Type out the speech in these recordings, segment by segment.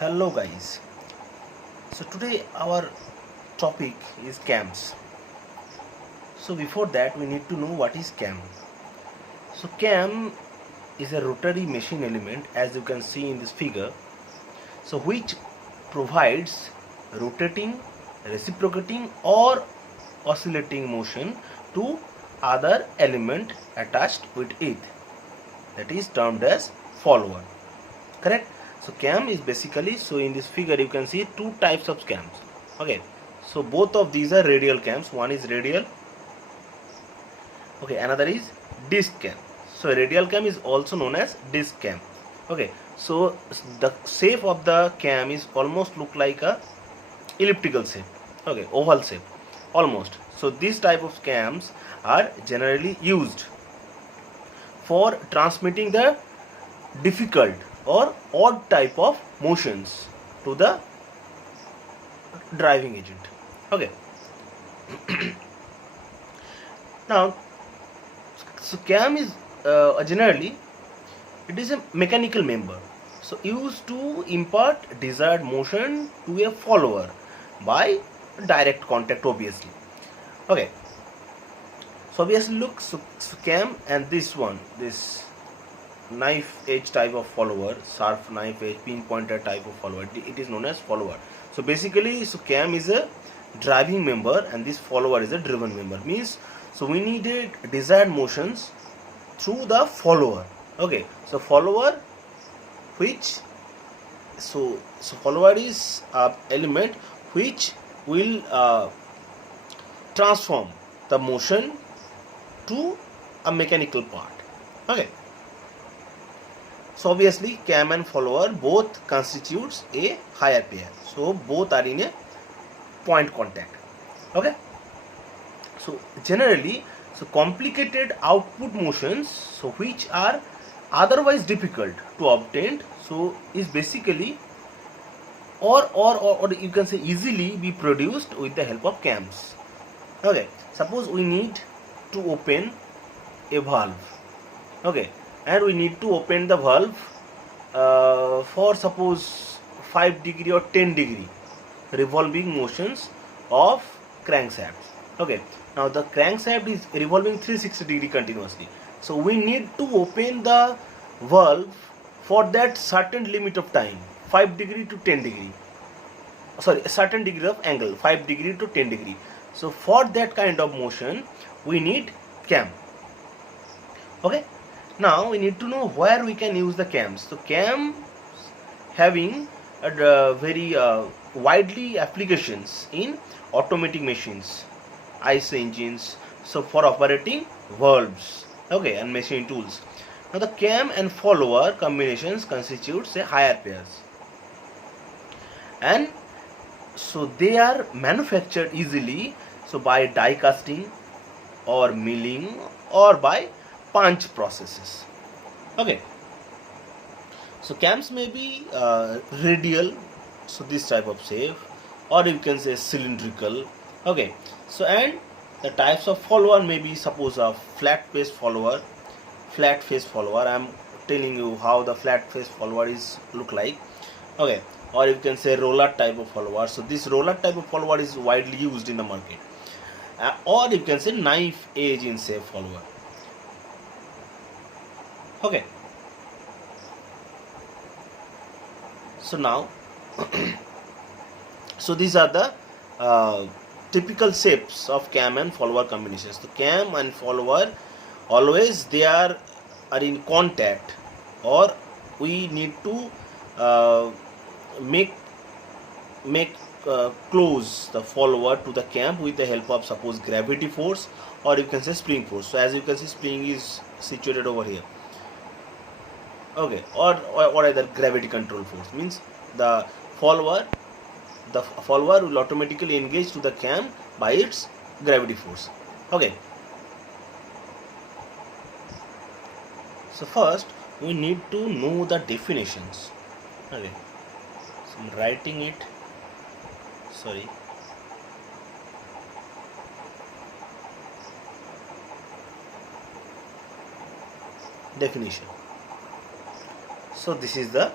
Hello guys. So today our topic is cams. So before that we need to know what is cam. So cam is a rotary machine element as you can see in this figure. So which provides rotating, reciprocating or oscillating motion to other element attached with it. That is termed as follower. Correct? So cam is basically, so in this figure you can see two types of cams. Okay, so both of these are radial cams. One is radial, okay, another is disc cam. So radial cam is also known as disc cam. Okay, so the shape of the cam is almost look like a elliptical shape, okay, oval shape almost. So these type of cams are generally used for transmitting the difficult or odd type of motions to the driving agent. Okay, now so cam is generally it is a mechanical member, so used to impart desired motion to a follower by direct contact obviously. Okay, so obviously look, so cam and this one, this knife edge type of follower, sharp knife edge pinpointer type of follower, it is known as follower. So basically, so cam is a driving member and this follower is a driven member, means so we needed desired motions through the follower. Okay, so follower which so follower is a element which will transform the motion to a mechanical part. Okay, so obviously cam and follower both constitutes a higher pair, so both are in a point contact. Okay, so generally, so complicated output motions, so which are otherwise difficult to obtain, so is basically or you can say easily be produced with the help of cams. Okay, suppose we need to open a valve, okay, and we need to open the valve for suppose 5 degree or 10 degree revolving motions of crankshaft. Okay, now the crankshaft is revolving 360 degree continuously, so we need to open the valve for that certain limit of time, 5 degree to 10 degree, sorry, a certain degree of angle, 5 degree to 10 degree. So for that kind of motion we need cam. Okay, now we need to know where we can use the cams. So cams having very widely applications in automatic machines, IC engines, so for operating valves, okay, and machine tools. Now the cam and follower combinations constitutes a higher pairs, and so they are manufactured easily, so by die casting or milling or by punch processes. Okay, so cams may be radial, so this type of shape, or you can say cylindrical. Okay, so and the types of follower may be suppose a flat face follower, flat face follower. I am telling you how the flat face follower is look like. Okay, or you can say roller type of follower. So this roller type of follower is widely used in the market, or you can say knife edge in shape follower. Okay, so now so these are the typical shapes of cam and follower combinations. The cam and follower always they are in contact, or we need to uh, make close the follower to the cam with the help of suppose gravity force, or you can say spring force. So as you can see, spring is situated over here. Okay, or either gravity control force, means the follower will automatically engage to the cam by its gravity force. Okay, so first we need to know the definitions. Okay, so I'm writing it, sorry. Definition. So this is the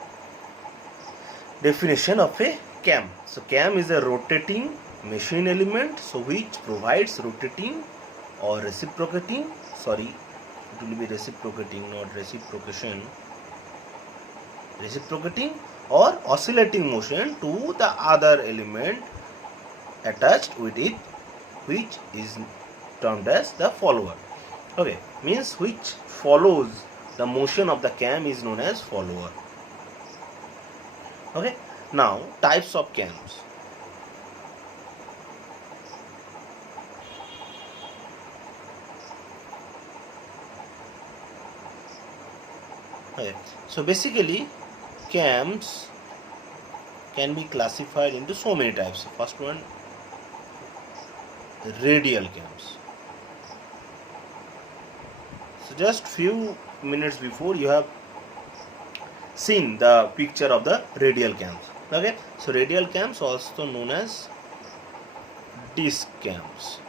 definition of a cam. So cam is a rotating machine element, so which provides rotating or reciprocating, sorry, it will be reciprocating, not reciprocation, reciprocating or oscillating motion to the other element attached with it, which is termed as the follower. Okay, means which follows the motion of the cam is known as follower. Okay, now types of cams. Okay, so basically cams can be classified into so many types. First one, radial cams. So just few minutes before you have seen the picture of the radial cams. Okay, so radial cams also known as disc cams.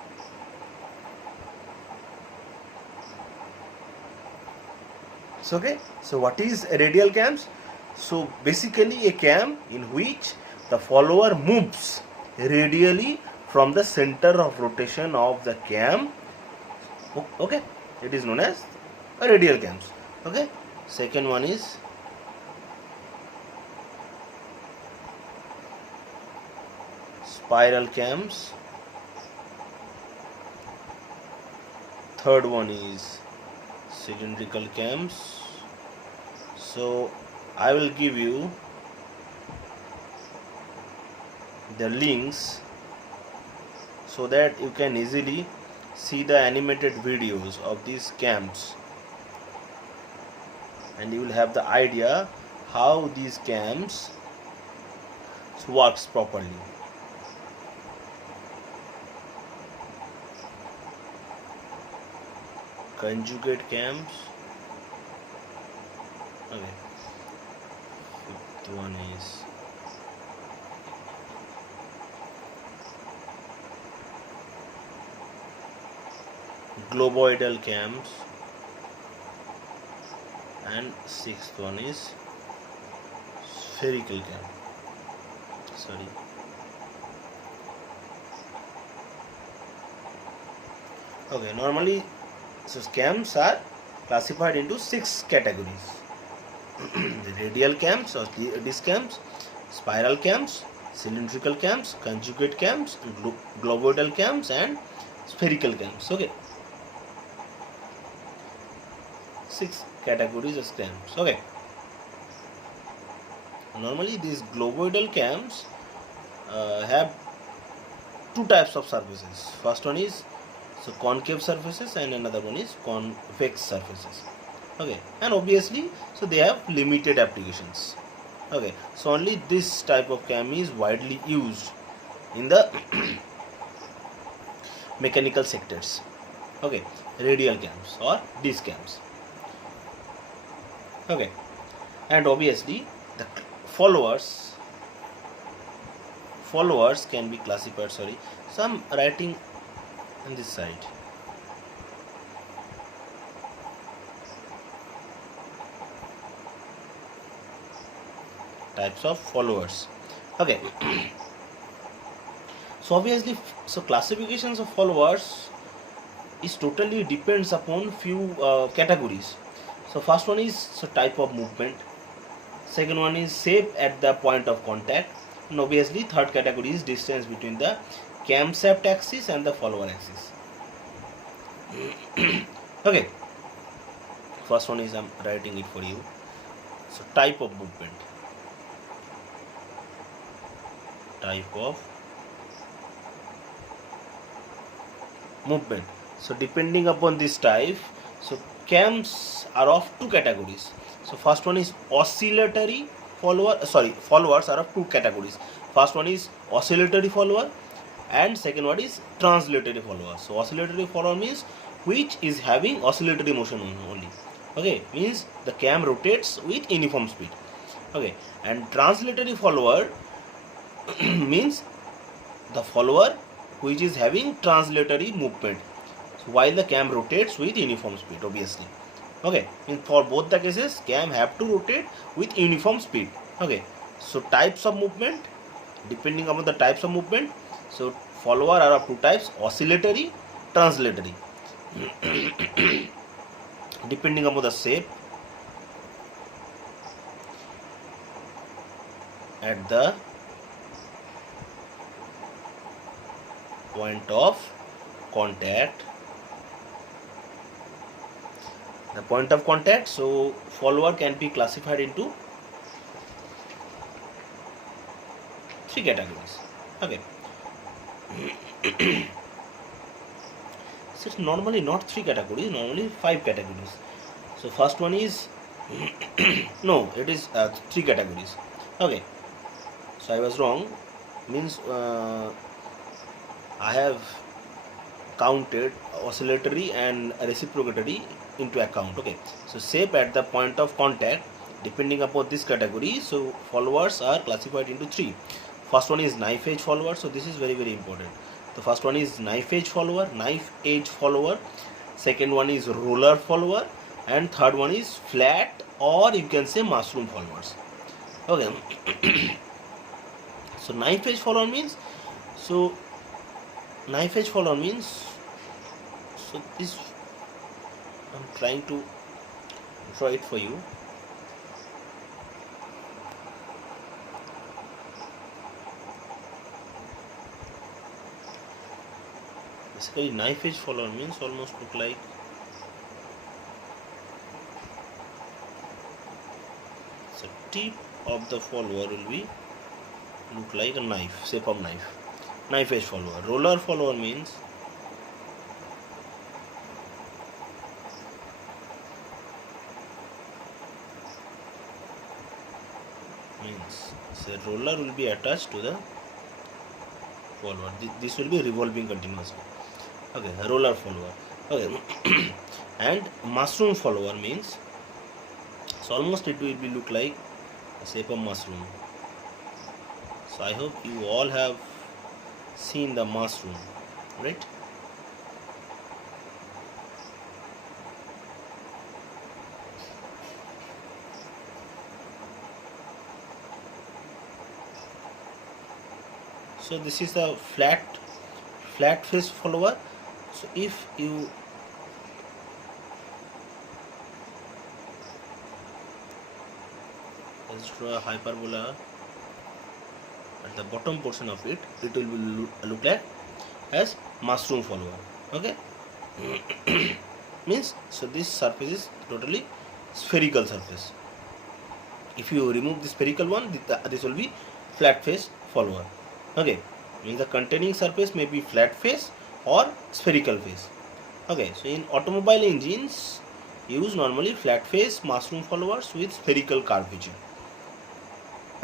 So okay, so what is a radial cams? So basically a cam in which the follower moves radially from the center of rotation of the cam. Okay, it is known as a radial cams. Okay, second one is spiral cams. Third one is cylindrical cams. So I will give you the links so that you can easily see the animated videos of these cams, and you will have the idea how these cams works properly. Conjugate cams. Okay. Fifth one is globoidal cams, and sixth one is spherical cam. Sorry. Okay, normally so cams are classified into 6 categories. The radial cams or disc cams, spiral cams, cylindrical cams, conjugate cams, globoidal cams, and spherical cams. Okay, 6 categories of cams. Okay, normally these globoidal cams have 2 types of surfaces. First one is so concave surfaces, and another one is convex surfaces. Okay, and obviously so they have limited applications. Okay, so only this type of cam is widely used in the mechanical sectors. Okay, radial cams or disc cams. Okay, and obviously the followers can be classified. Sorry, so I'm writing on this side. Types of followers. Okay, so obviously so classifications of followers is totally depends upon few categories. So first one is so type of movement, second one is shape at the point of contact, and obviously third category is distance between the camshaft axis and the follower axis. Okay, first one is I'm writing it for you. So type of movement. Type of movement. So depending upon this type, so cams are of 2 categories. So first one is oscillatory follower. Followers are of 2 categories. First one is oscillatory follower, and second one is translatory follower. So oscillatory follower means which is having oscillatory motion only. Okay, means the cam rotates with uniform speed. Okay, and translatory follower means the follower which is having translatory movement, so while the cam rotates with uniform speed, obviously. Okay, for both the cases cam have to rotate with uniform speed. Okay, So types of movement, depending upon the types of movement, so follower are of two types: oscillatory, translatory. Depending upon the shape at the point of contact, so follower can be classified into three categories. Okay. So it's normally not three categories, normally five categories. So first one is no, it is three categories. Okay, so I was wrong, means I have counted oscillatory and reciprocatory into account. Okay, so shape at the point of contact, depending upon this category, so followers are classified into three. First one is knife edge follower, so this is very important. The first one is knife edge follower. Second one is roller follower, and third one is flat, or you can say mushroom followers. Okay. So knife edge follower means, so this, I'm trying to draw it for you. Basically knife edge follower means almost look like the tip of the follower will be look like a knife, shape of knife edge follower. Roller follower means the roller will be attached to the follower. This will be revolving continuously. Okay, roller follower. Okay. And mushroom follower means, so almost it will be look like a shape of mushroom. So I hope you all have seen the mushroom, right? So this is the flat face follower. So if you let's draw a hyperbola at the bottom portion of it, it will be look like as mushroom follower. Okay. Means, so this surface is totally spherical surface. If you remove the spherical one, this will be flat face follower. Okay, means the containing surface may be flat face or spherical face. Okay, so in automobile engines use normally flat face mushroom followers with spherical curvature.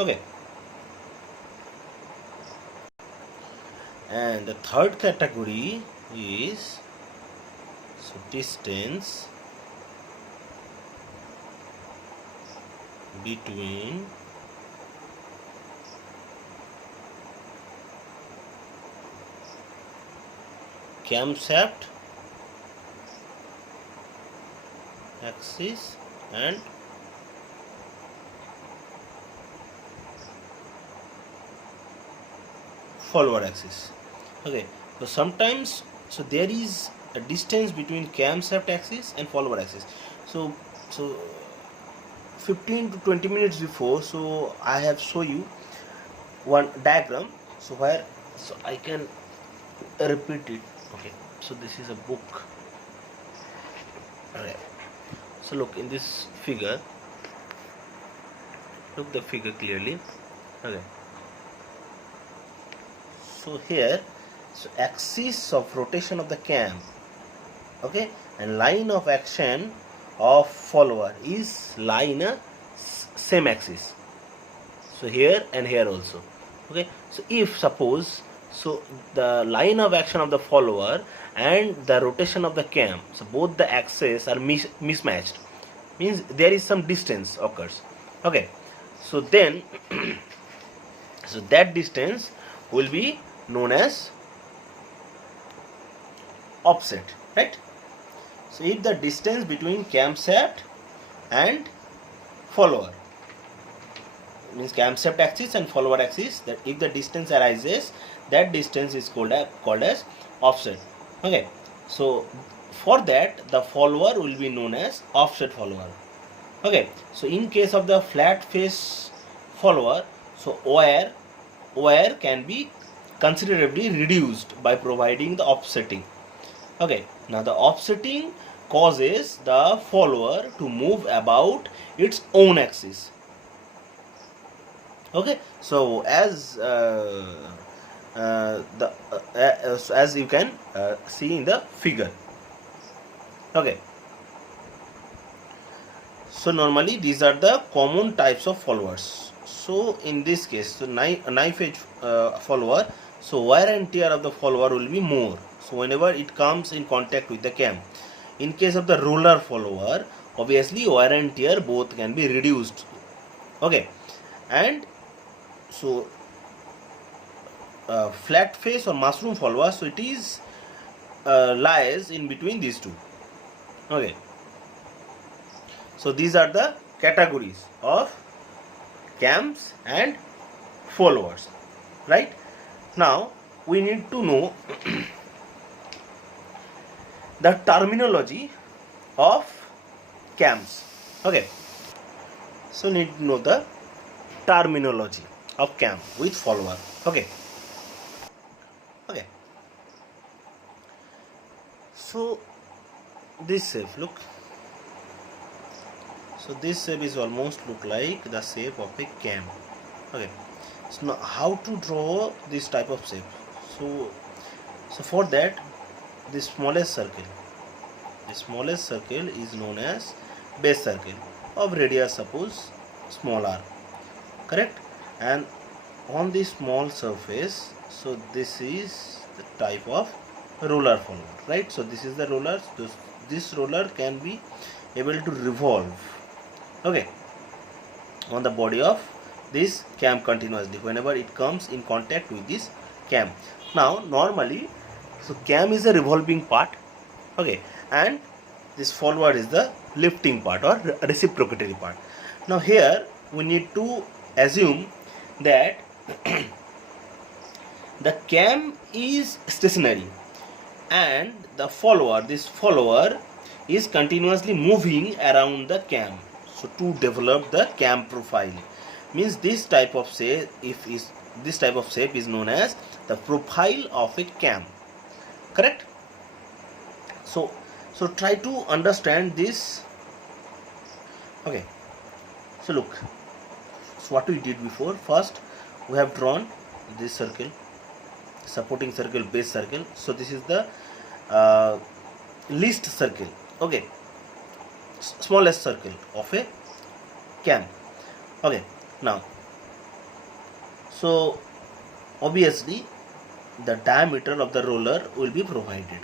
Okay, and the third category is, so distance between camshaft axis and follower axis. Okay, so sometimes, so there is a distance between camshaft axis and follower axis. So 15 to 20 minutes before, so I have show you one diagram, so where, so I can repeat it. Okay, so this is a book. Alright, so look in this figure, look the figure clearly. Okay, so here, so axis of rotation of the cam, okay, and line of action of follower is lie in a same axis. So here and here also. Okay, so if suppose, so the line of action of the follower and the rotation of the cam, so both the axes are mismatched, means there is some distance occurs. Okay, so then so that distance will be known as offset, right? So if the distance between camshaft and follower means camshaft axis and follower axis, that if the distance arises, that distance is called as offset. Okay, so for that the follower will be known as offset follower. Okay, so in case of the flat face follower, so wire can be considerably reduced by providing the offsetting. Okay, now the offsetting causes the follower to move about its own axis. Okay, so as as you can see in the figure. Okay, so normally these are the common types of followers. So in this case, so knife edge follower, so wear and tear of the follower will be more, so whenever it comes in contact with the cam. In case of the roller follower, obviously wear and tear both can be reduced. Okay, and so flat face or mushroom follower, so it is lies in between these two. Okay, so these are the categories of cams and followers, right? Now we need to know the terminology of cams. Okay, so need to know the terminology of cam with follower. Okay, so this shape, look, so this shape is almost look like the shape of a cam. Okay, so now how to draw this type of shape? So for that, the smallest circle is known as base circle of radius, suppose small r, correct? And on this small surface, so this is the type of roller follower, right? So this is the roller. This roller can be able to revolve, okay, on the body of this cam continuously whenever it comes in contact with this cam. Now normally, so cam is a revolving part, okay, and this follower is the lifting part or reciprocatory part. Now here we need to assume that the cam is stationary and the follower, this follower is continuously moving around the cam, so to develop the cam profile. Means this type of shape, this type of shape is known as the profile of a cam, correct? So try to understand this. Okay, so look, so what we did before, first we have drawn this circle, supporting circle, base circle. So this is the least circle, okay, smallest circle of a cam. Okay, now so obviously the diameter of the roller will be provided,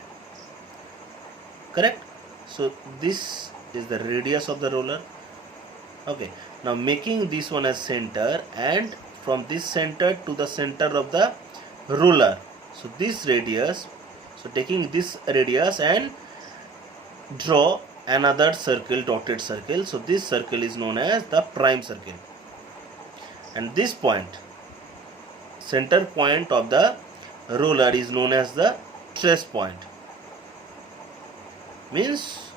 correct? So this is the radius of the roller. Okay, now making this one as center, and from this center to the center of the roller, so this radius, so taking this radius and draw another circle, dotted circle. So this circle is known as the prime circle, and this point, center point of the roller, is known as the trace point. Means,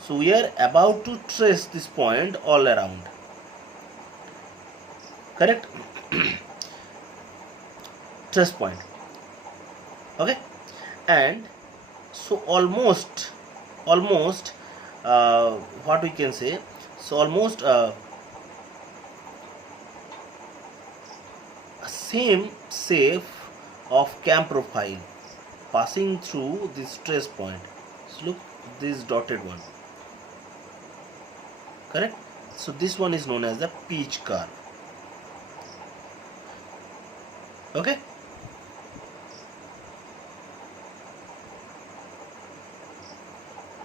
so we are about to trace this point all around, correct? Trace point, okay, and so almost what we can say, so almost same shape of cam profile passing through this trace point. So look, this dotted one, correct? So this one is known as the pitch curve, okay?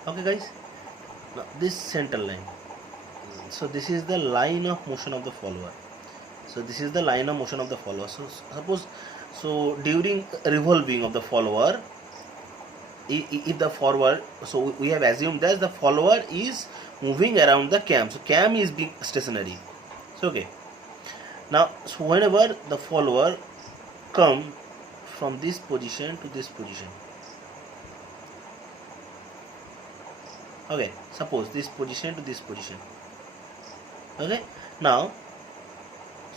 Okay guys, now this center line, so this is the line of motion of the follower. So this is the line of motion of the follower. So suppose, so during revolving of the follower, if the forward, so we have assumed that the follower is moving around the cam, so cam is being stationary. So okay, Now, so whenever the follower come from this position to this position, okay, suppose this position to this position, okay, now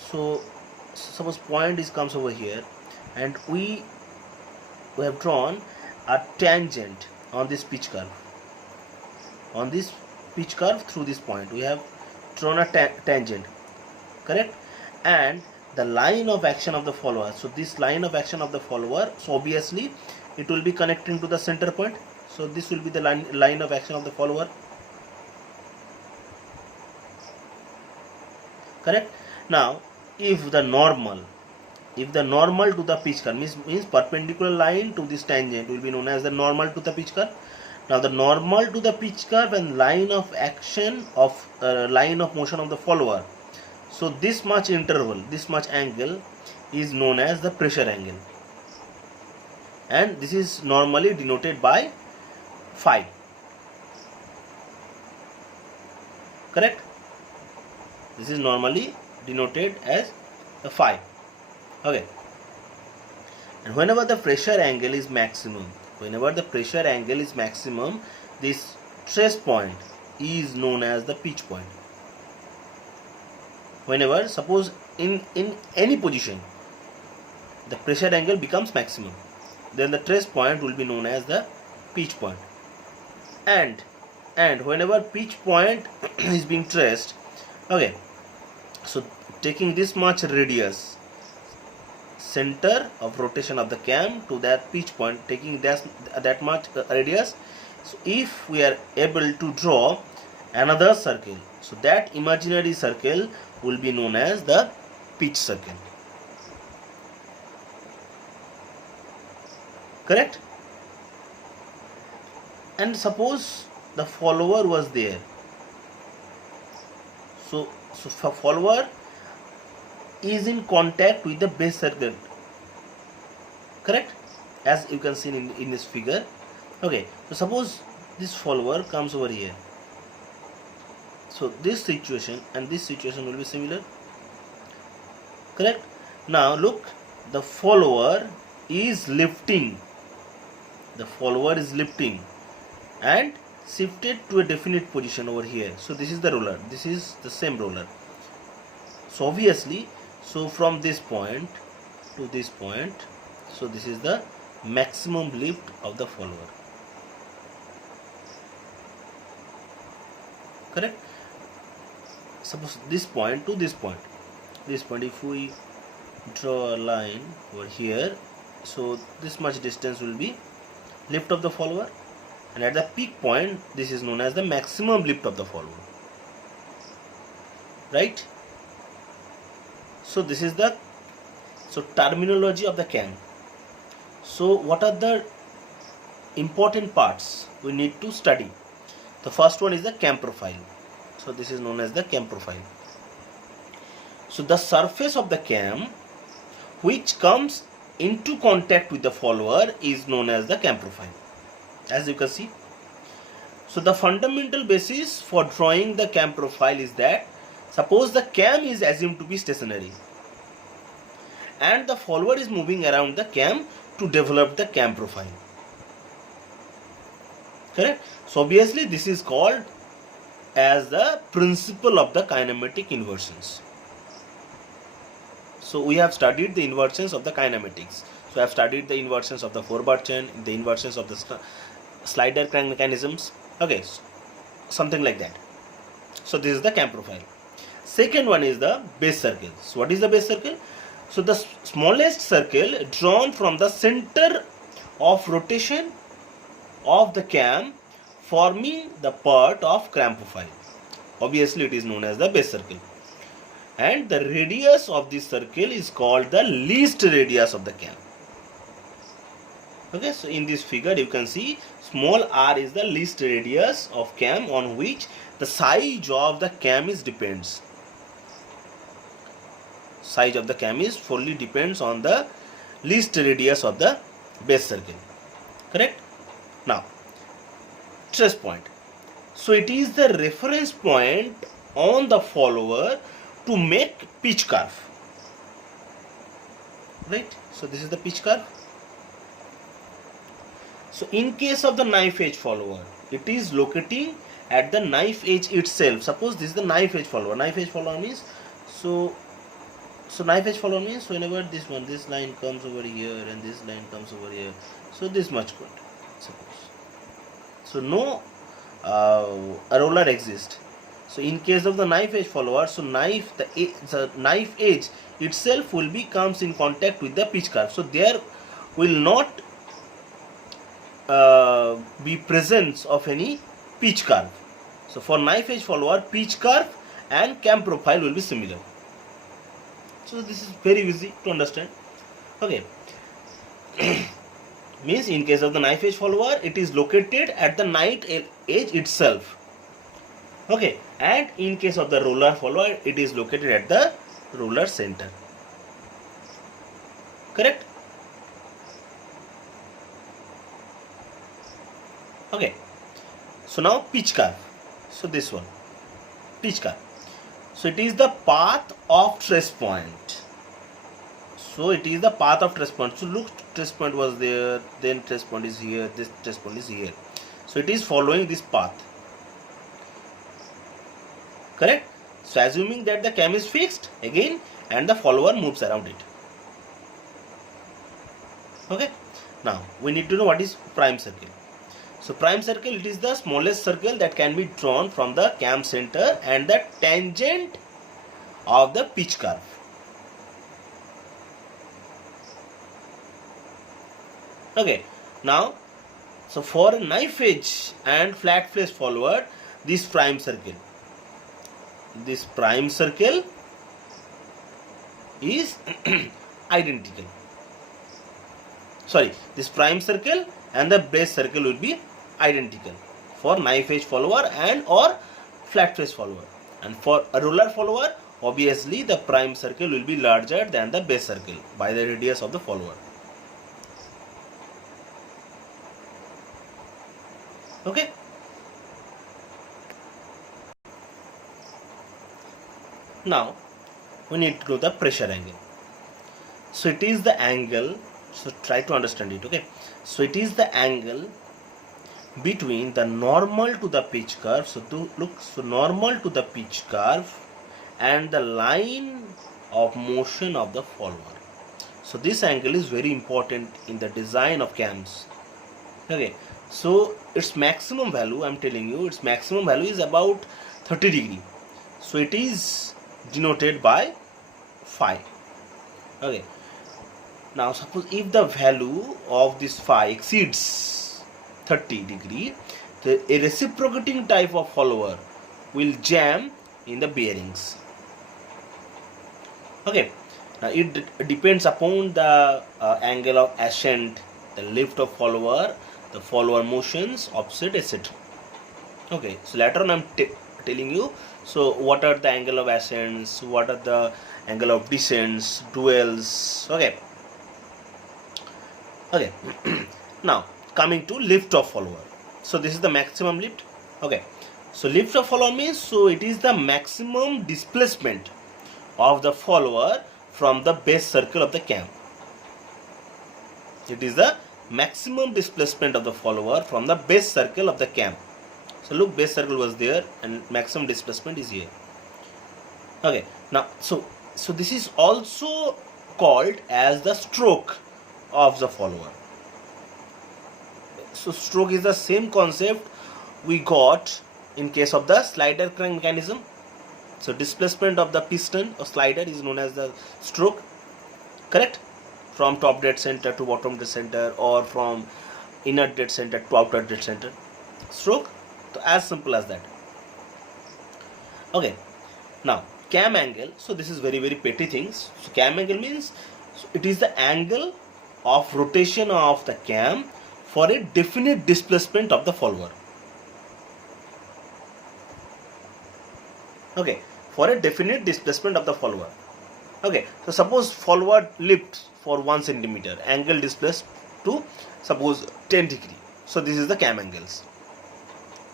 so suppose point is comes over here, and we have drawn a tangent on this pitch curve. On this pitch curve through this point we have drawn a tangent, correct? And the line of action of the follower, so this line of action of the follower, so obviously it will be connecting to the center point, so this will be the line of action of the follower, correct? Now if the normal to the pitch curve means perpendicular line to this tangent will be known as the normal to the pitch curve. Now the normal to the pitch curve and line of action of line of motion of the follower, so this much interval, this much angle is known as the pressure angle, and this is normally denoted by phi, correct? This is normally denoted as the phi, okay? And whenever the pressure angle is maximum, this trace point is known as the pitch point. Whenever, suppose in any position the pressure angle becomes maximum, then the trace point will be known as the pitch point. And whenever pitch point is being traced, okay, so taking this much radius, center of rotation of the cam to that pitch point, taking that much radius, so if we are able to draw another circle, so that imaginary circle will be known as the pitch circle, correct? And suppose the follower was there, so follower is in contact with the base circle, correct? As you can see in this figure, okay. So suppose this follower comes over here, so this situation and this situation will be similar, correct? Now look, the follower is lifting, and shifted to a definite position over here. So this is the roller, this is the same roller. So obviously, so from this point to this point, so this is the maximum lift of the follower, correct? Suppose this point to this point, if we draw a line over here, so this much distance will be lift of the follower, and at the peak point this is known as the maximum lift of the follower, right? So this is the terminology of the cam. So what are the important parts we need to study? The first one is the cam profile. So this is known as the cam profile. So the surface of the cam which comes into contact with the follower is known as the cam profile, as you can see. So the fundamental basis for drawing the cam profile is that, suppose the cam is assumed to be stationary and the follower is moving around the cam to develop the cam profile, correct? So obviously this is called as the principle of the kinematic inversions. So we have studied the inversions of the kinematics. So I have studied the inversions of the four-bar chain, the inversions of the slider crank mechanisms, okay, something like that. So this is the cam profile. Second one is the base circle. So what is the base circle? So the smallest circle drawn from the center of rotation of the cam, forming the part of cam profile. Obviously it is known as the base circle. And the radius of this circle is called the least radius of the cam. Okay, so in this figure you can see small r is the least radius of cam on which the size of the cam is depends. Size of the cam is fully depends on the least radius of the base circle, correct? Now trace point. So it is the reference point on the follower to make pitch curve. right? So this is the pitch curve. So in case of the knife edge follower, it is locating at the knife edge itself. Suppose this is the knife edge follower. Knife edge follower means, so knife edge follower means whenever this line comes over here and this line comes over here, so this much good, suppose. So no a roller exists. So in case of the knife edge follower, so the knife edge itself will comes in contact with the pitch curve. So there will not be presence of any pitch curve. So for knife edge follower, pitch curve and cam profile will be similar. So this is very easy to understand. Okay. Means in case of the knife edge follower, it is located at the knife edge itself. Okay. And in case of the roller follower, it is located at the roller center. Correct? Okay. So now pitch curve. So this one, pitch curve. So it is the path of trace point. So it is the path of trace point. So look, trace point was there, then trace point is here, this trace point is here. So it is following this path. Correct? So assuming that the cam is fixed again and the follower moves around it. Okay. Now we need to know what is prime circle. So prime circle, it is the smallest circle that can be drawn from the cam center and the tangent of the pitch curve. Okay. Now, so for a knife edge and flat face follower, this prime circle is identical. Sorry, this prime circle and the base circle will be identical for knife edge follower and or flat face follower. And for a roller follower, obviously the prime circle will be larger than the base circle by the radius of the follower. Okay. Now we need to know the pressure angle. So it is the angle, so try to understand it. Okay. So it is the angle between the normal to the pitch curve. So normal to the pitch curve and the line of motion of the follower. So this angle is very important in the design of cams. Okay. So its maximum value, I am telling you, its maximum value is about 30 degree. So it is denoted by phi. Okay. Now suppose if the value of this phi exceeds 30 degree, a reciprocating type of follower will jam in the bearings. Okay. Now it depends upon the angle of ascent, the lift of follower, the follower motions, offset, etc. Okay. So later on I am telling you. So what are the angle of ascents? What are the angle of descents, duels? Okay. Okay. Now coming to lift of follower. So this is the maximum lift. Okay. So lift of follower means, so it is the maximum displacement of the follower from the base circle of the cam. It is the maximum displacement of the follower from the base circle of the cam. So look, base circle was there and maximum displacement is here. Okay. Now so this is also called as the stroke of the follower. So stroke is the same concept we got in case of the slider crank mechanism. So displacement of the piston or slider is known as the stroke. Correct? From top dead center to bottom dead center, or from inner dead center to outer dead center. Stroke. So as simple as that. Okay. Now cam angle. So this is very petty things. So cam angle means, so it is the angle of rotation of the cam for a definite displacement of the follower. Okay. For a definite displacement of the follower. Okay. So suppose follower lifts for 1 centimeter, angle displaced to suppose 10 degree. So this is the cam angles.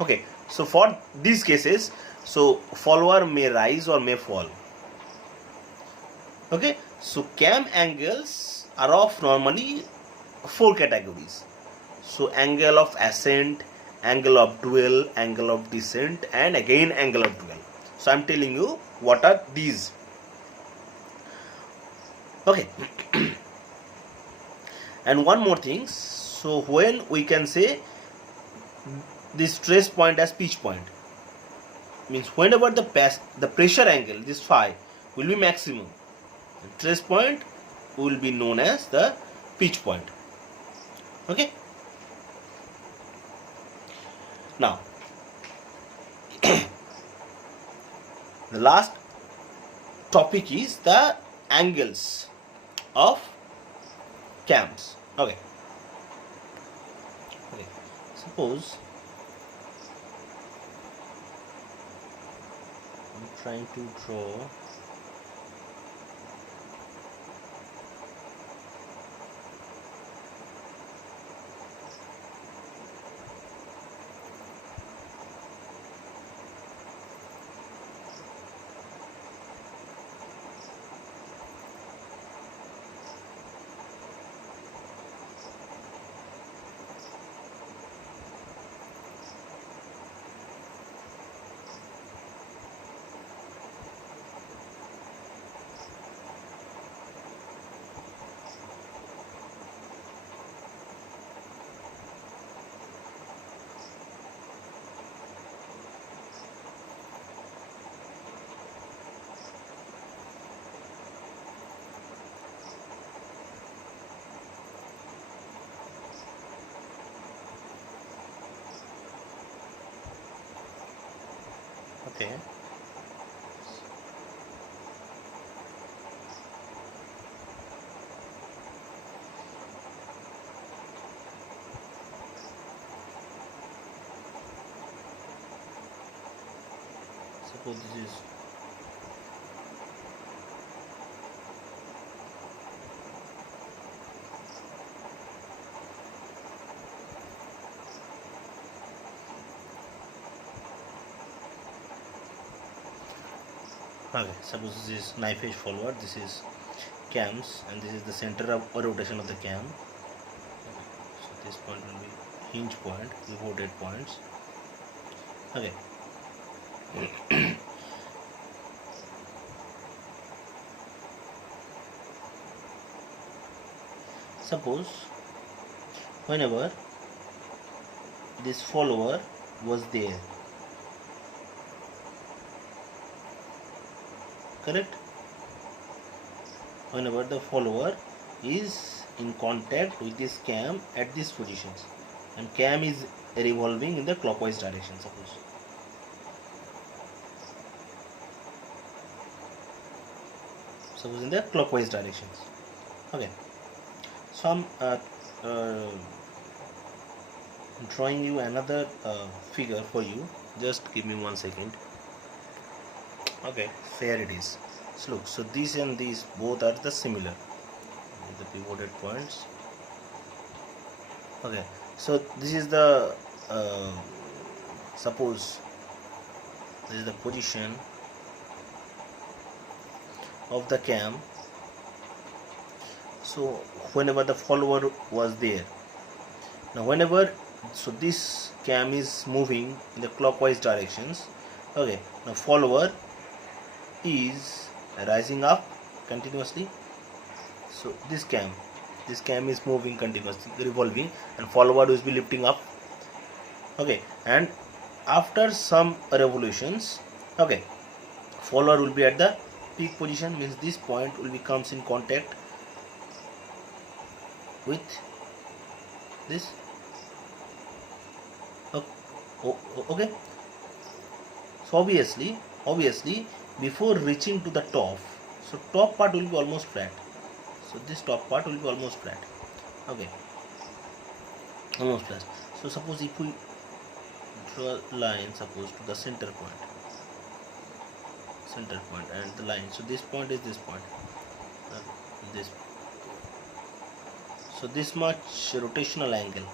Okay. So for these cases, so follower may rise or may fall. Okay. So cam angles are of normally 4 categories. So angle of ascent, angle of dwell, angle of descent, and again angle of dwell. So I am telling you what are these. Okay. And one more thing. So when we can say this trace point as pitch point, means whenever the pressure angle, this phi, will be maximum, the trace point will be known as the pitch point. Okay. Now the last topic is the angles of cams. Okay. Suppose I'm trying to draw okay. Suppose this is okay. Suppose this is knife edge forward, this is cams, and this is the center of rotation of the cam. Okay. So this point will be hinge point, pivoted points. Okay. Suppose whenever this follower was there, correct, whenever the follower is in contact with this cam at these positions, and cam is revolving in the clockwise direction, suppose in the clockwise directions. Okay. So I'm drawing you another figure for you. Just give me 1 second. Okay, here it is. So look, so these and these both are the similar, the pivoted points. Okay, so this is the suppose this is the position of the cam. So whenever the follower was there, now whenever, so this cam is moving in the clockwise directions. Okay, now follower is rising up continuously. So this cam is moving continuously, revolving, and follower will be lifting up. Okay, and after some revolutions, okay, follower will be at the peak position, means this point will be comes in contact with this. Okay, so obviously before reaching to the top, so top part will be almost flat, so this top part will be almost flat. Okay, almost flat. So suppose if we draw a line, suppose to the center point, and the line, so this point is this point, this, so this much rotational angle,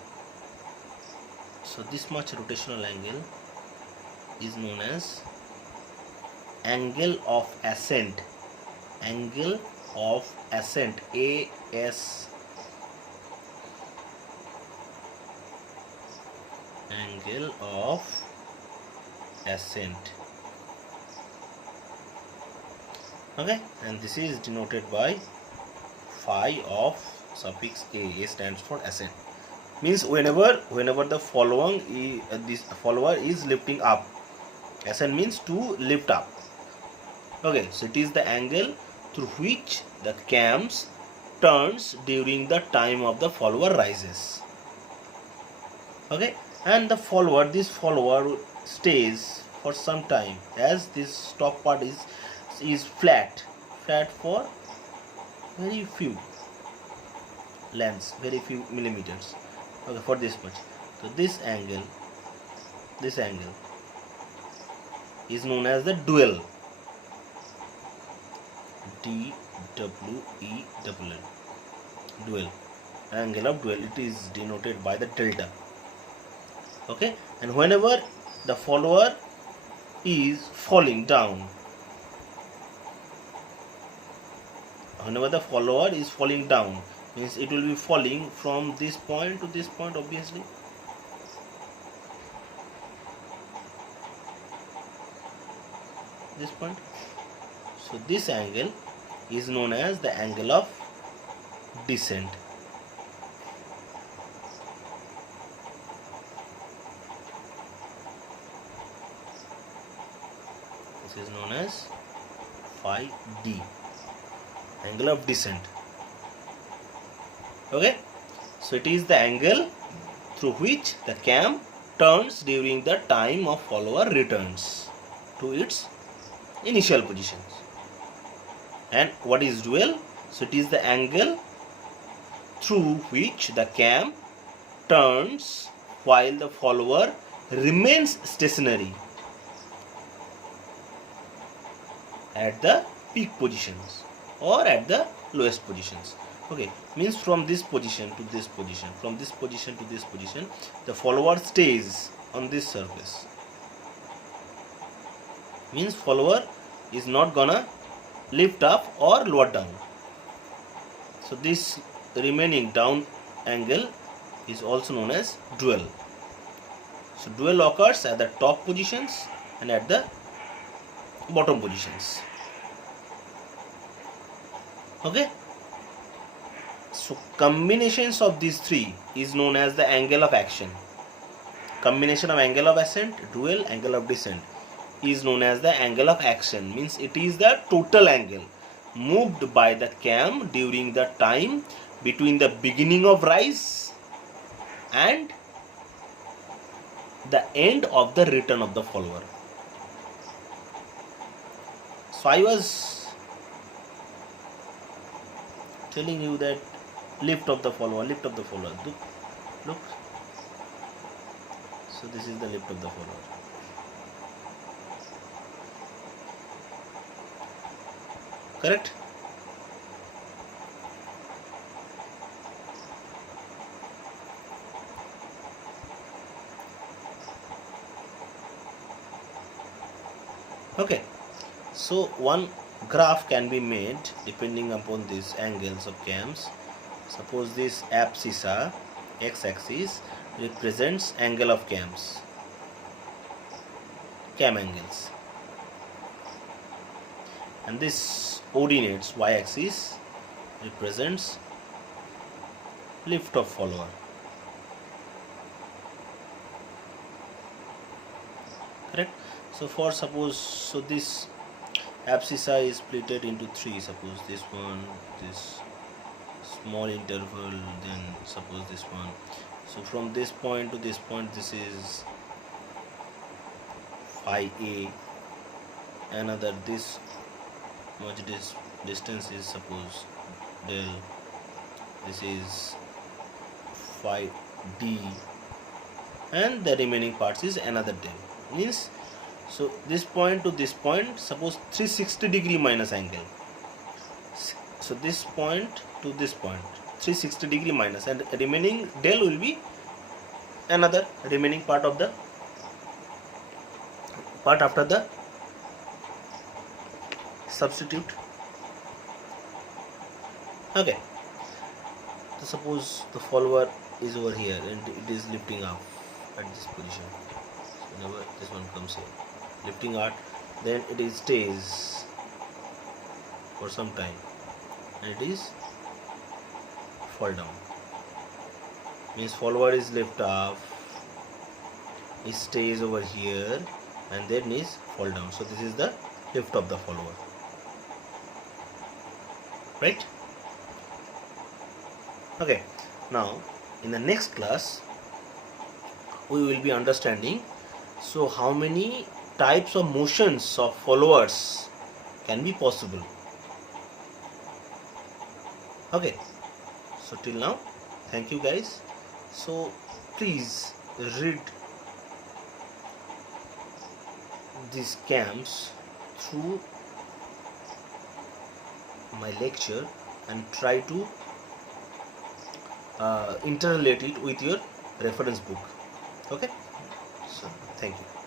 is known as angle of ascent of ascent, AS, angle of ascent. Okay, and this is denoted by phi of suffix a. A stands for ascent. Means whenever the this follower is lifting up, ascent means to lift up. Okay, so it is the angle through which the cams turns during the time of the follower rises. Okay, and this follower stays for some time, as this top part is flat for very few lengths, very few millimeters. Okay, for this much. So this angle is known as the dual, DWELL, dual, angle of dual. It is denoted by the delta. Okay, and whenever the follower is falling down, means it will be falling from this point to this point, obviously. This point. So this angle is known as the angle of descent. This is known as phi d, angle of descent. Okay, so it is the angle through which the cam turns during the time of follower returns to its initial positions. And what is dual? So it is the angle through which the cam turns while the follower remains stationary at the peak positions or at the lowest positions. Okay, means from this position to this position, from this position to this position, the follower stays on this surface. Means follower is not gonna lift up or lower down. So this remaining down angle is also known as dual. So dual occurs at the top positions and at the bottom positions. Okay, so combinations of these three is known as the angle of action. Combination of angle of ascent, dual, angle of descent is known as the angle of action. Means it is the total angle moved by the cam during the time between the beginning of rise and the end of the return of the follower. So I was telling you that lift of the follower. Look. So this is the lift of the follower. Correct? Okay, so one graph can be made depending upon these angles of cams. Suppose this abscissa x-axis represents angle of cam angles, and this ordinates y-axis represents lift of follower. Correct? So for suppose, so this abscissa is splitted into three. Suppose this one, this small interval, then suppose this one. So from this point to this point, this is phi a. Another this much distance is suppose del. This is phi d, and the remaining parts is another del. Means, so this point to this point, suppose 360 degree minus angle. So this point to this point, 360 degree minus, and remaining del will be another remaining part of the part after the substitute. Okay, so suppose the follower is over here and it is lifting up at this position. So whenever this one comes here, lifting up, then it is stays for some time and it is fall down. Means follower is lift up, it stays over here and then is fall down. So this is the lift of the follower, right? Okay, now in the next class we will be understanding so how many types of motions of followers can be possible. Okay, so till now, thank you guys. So please read these camps through my lecture and try to interrelate it with your reference book. Okay, so thank you.